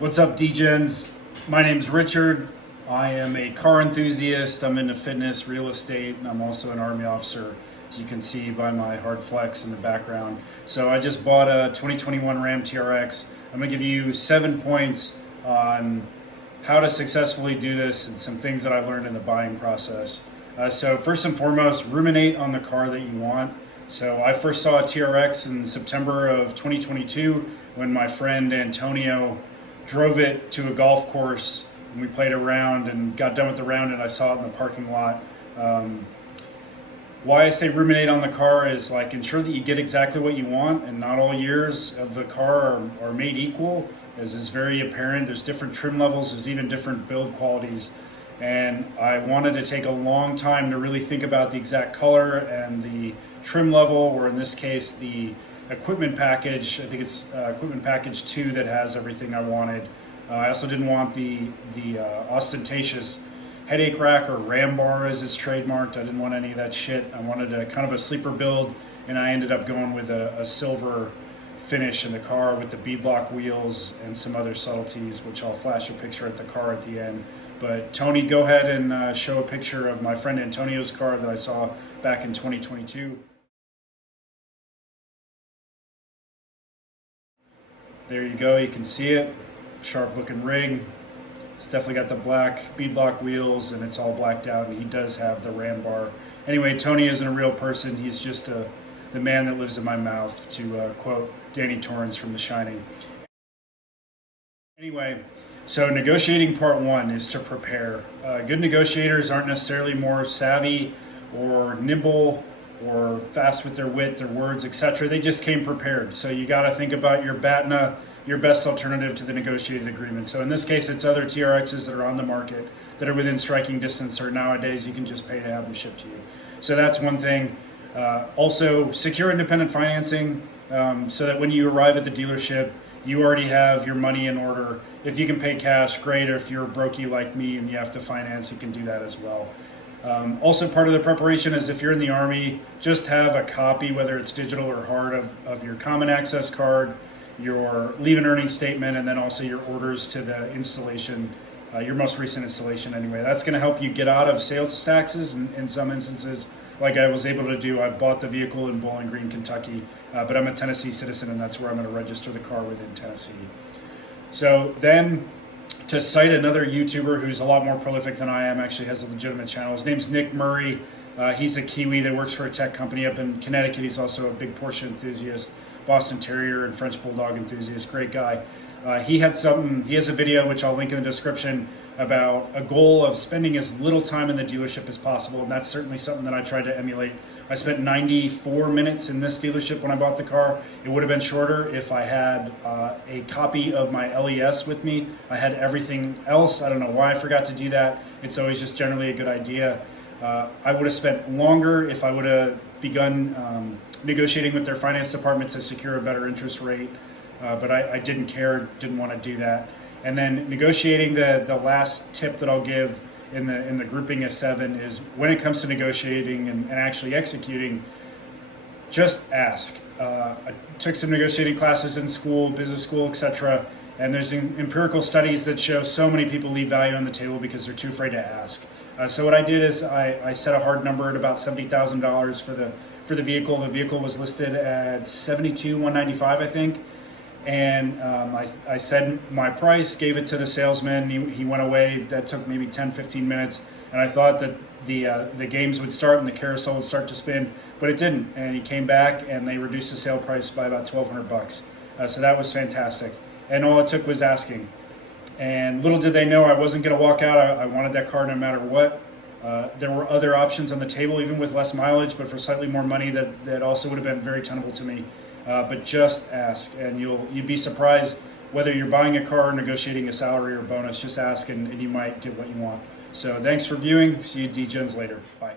What's up, D-Gens? My name's Richard. I am a car enthusiast. I'm into fitness, real estate, and I'm also an Army officer, as you can see by my hard flex in the background. So I just bought a 2021 Ram TRX. I'm gonna give you 7 points on how to successfully do this and some things that I learned in the buying process. So first and foremost, ruminate on the car that you want. So I first saw a TRX in September of 2022 when my friend Antonio drove it to a golf course and we played a round and got done with the round and I saw it in the parking lot. Why I say ruminate on the car is like ensure that you get exactly what you want, and not all years of the car are made equal, as is very apparent. There's different trim levels, there's even different build qualities. And I wanted to take a long time to really think about the exact color and the trim level, or in this case, the equipment package. I think it's equipment package 2 that has everything I wanted. I also didn't want the ostentatious headache rack, or ram bar as it's trademarked. I didn't want any of that shit. I wanted a kind of a sleeper build, and I ended up going with a silver finish in the car with the B-block wheels and some other subtleties, which I'll flash a picture at the car at the end. But Tony, go ahead and show a picture of my friend Antonio's car that I saw back in 2022. There you go, you can see it. Sharp looking rig. It's definitely got the black bead-block wheels and it's all blacked out, and he does have the ram bar. Anyway, Tony isn't a real person. He's just the man that lives in my mouth, to quote Danny Torrance from The Shining. Anyway, so negotiating part 1 is to prepare. Good negotiators aren't necessarily more savvy or nimble or fast with their wit, their words, etc. They just came prepared. So you got to think about your BATNA, your best alternative to the negotiated agreement. So in this case, it's other TRXs that are on the market that are within striking distance, or nowadays you can just pay to have them shipped to you. So that's one thing. Also, secure independent financing, so that when you arrive at the dealership, you already have your money in order. If you can pay cash, great. Or if you're a brokey like me and you have to finance, you can do that as well. Also, part of the preparation is, if you're in the Army, just have a copy, whether it's digital or hard, of your common access card, your leave and earning statement, and then also your orders to the installation, your most recent installation anyway. That's going to help you get out of sales taxes in some instances, like I was able to do. I bought the vehicle in Bowling Green, Kentucky, but I'm a Tennessee citizen, and that's where I'm going to register the car within Tennessee. So then, to cite another YouTuber who's a lot more prolific than I am, actually has a legitimate channel. His name's Nick Murray. He's a Kiwi that works for a tech company up in Connecticut. He's also a big Porsche enthusiast, Boston Terrier and French Bulldog enthusiast. Great guy. He has a video, which I'll link in the description, about a goal of spending as little time in the dealership as possible, and that's certainly something that I tried to emulate. I spent 94 minutes in this dealership when I bought the car. It would have been shorter if I had a copy of my LES with me. I had everything else. I don't know why I forgot to do that. It's always just generally a good idea. I would have spent longer if I would have begun negotiating with their finance department to secure a better interest rate, but I didn't care, didn't want to do that. And then negotiating, the last tip that I'll give in the grouping of 7 is, when it comes to negotiating and actually executing, just ask. I took some negotiating classes in school, business school, etc., and there's empirical studies that show so many people leave value on the table because they're too afraid to ask. So what I did is I set a hard number at about $70,000 for the vehicle. The vehicle was listed at $72,195, I think. And I said my price, gave it to the salesman. He went away. That took maybe 10, 15 minutes. And I thought that the games would start and the carousel would start to spin, but it didn't. And he came back and they reduced the sale price by about $1,200. So that was fantastic. And all it took was asking. And little did they know I wasn't going to walk out. I wanted that car no matter what. There were other options on the table, even with less mileage, but for slightly more money that also would have been very tenable to me. But just ask, and you'd be surprised whether you're buying a car or negotiating a salary or bonus. Just ask, and you might get what you want. So thanks for viewing. See you D-Gens later. Bye.